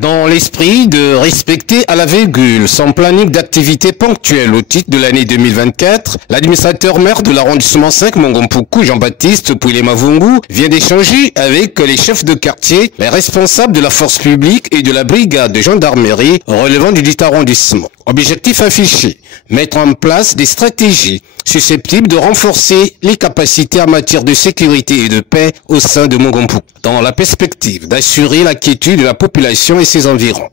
Dans l'esprit de respecter à la virgule son planning d'activité ponctuelle au titre de l'année 2024, l'administrateur maire de l'arrondissement 5 Mongompuku, Jean-Baptiste Pouillet-Mavungu, vient d'échanger avec les chefs de quartier, les responsables de la force publique et de la brigade de gendarmerie relevant du dit arrondissement. Objectif affiché, mettre en place des stratégies susceptibles de renforcer les capacités en matière de sécurité et de paix au sein de Mongompuku, dans la perspective d'assurer la quiétude de la population et ses environs.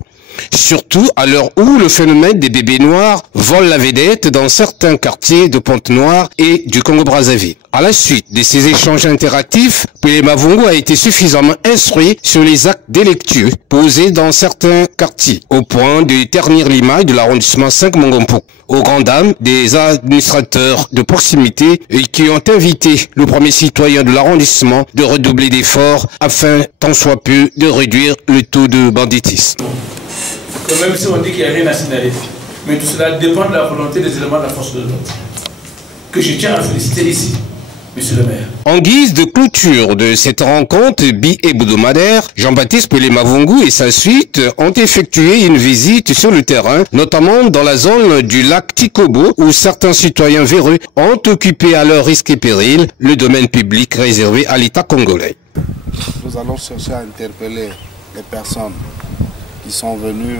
Surtout à l'heure où le phénomène des bébés noirs vole la vedette dans certains quartiers de Pointe-Noire et du Congo-Brazzaville. À la suite de ces échanges interactifs, Pouillet-Mavungu a été suffisamment instruit sur les actes délictueux posés dans certains quartiers, au point de ternir l'image de l'arrondissement 5 Mongompuku, aux grandes dames des administrateurs de proximité et qui ont invité le premier citoyen de l'arrondissement de redoubler d'efforts afin, tant soit peu, de réduire le taux de banditisme. Même si on dit qu'il n'y a rien à signaler, mais tout cela dépend de la volonté des éléments de la force de l'ordre, que je tiens à féliciter ici, monsieur le maire. En guise de clôture de cette rencontre bi-hebdomadaire, Jean-Baptiste Pouillet-Mavungu et sa suite ont effectué une visite sur le terrain, notamment dans la zone du lac Tikobo, où certains citoyens véreux ont occupé à leur risque et péril le domaine public réservé à l'État congolais. Nous allons chercher à interpeller les personnes qui sont venus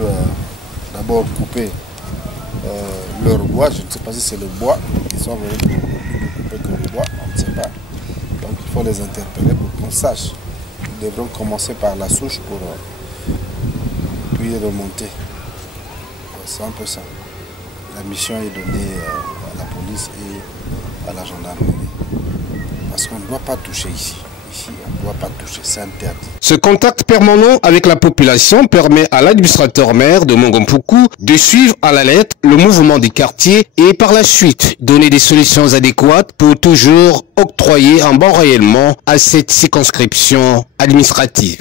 d'abord couper leur bois. Je ne sais pas si c'est le bois, ils sont venus pour couper que le bois, on ne sait pas. Donc il faut les interpeller pour qu'on sache. Nous devrons commencer par la souche pour puis remonter. C'est un peu ça. La mission est donnée à la police et à la gendarmerie. Parce qu'on ne doit pas toucher ici. Ici, on ne doit pas toucher, c'est interdit. Ce contact permanent avec la population permet à l'administrateur maire de Mongompuku de suivre à la lettre le mouvement des quartiers et par la suite donner des solutions adéquates pour toujours octroyer un bon rayonnement à cette circonscription administrative.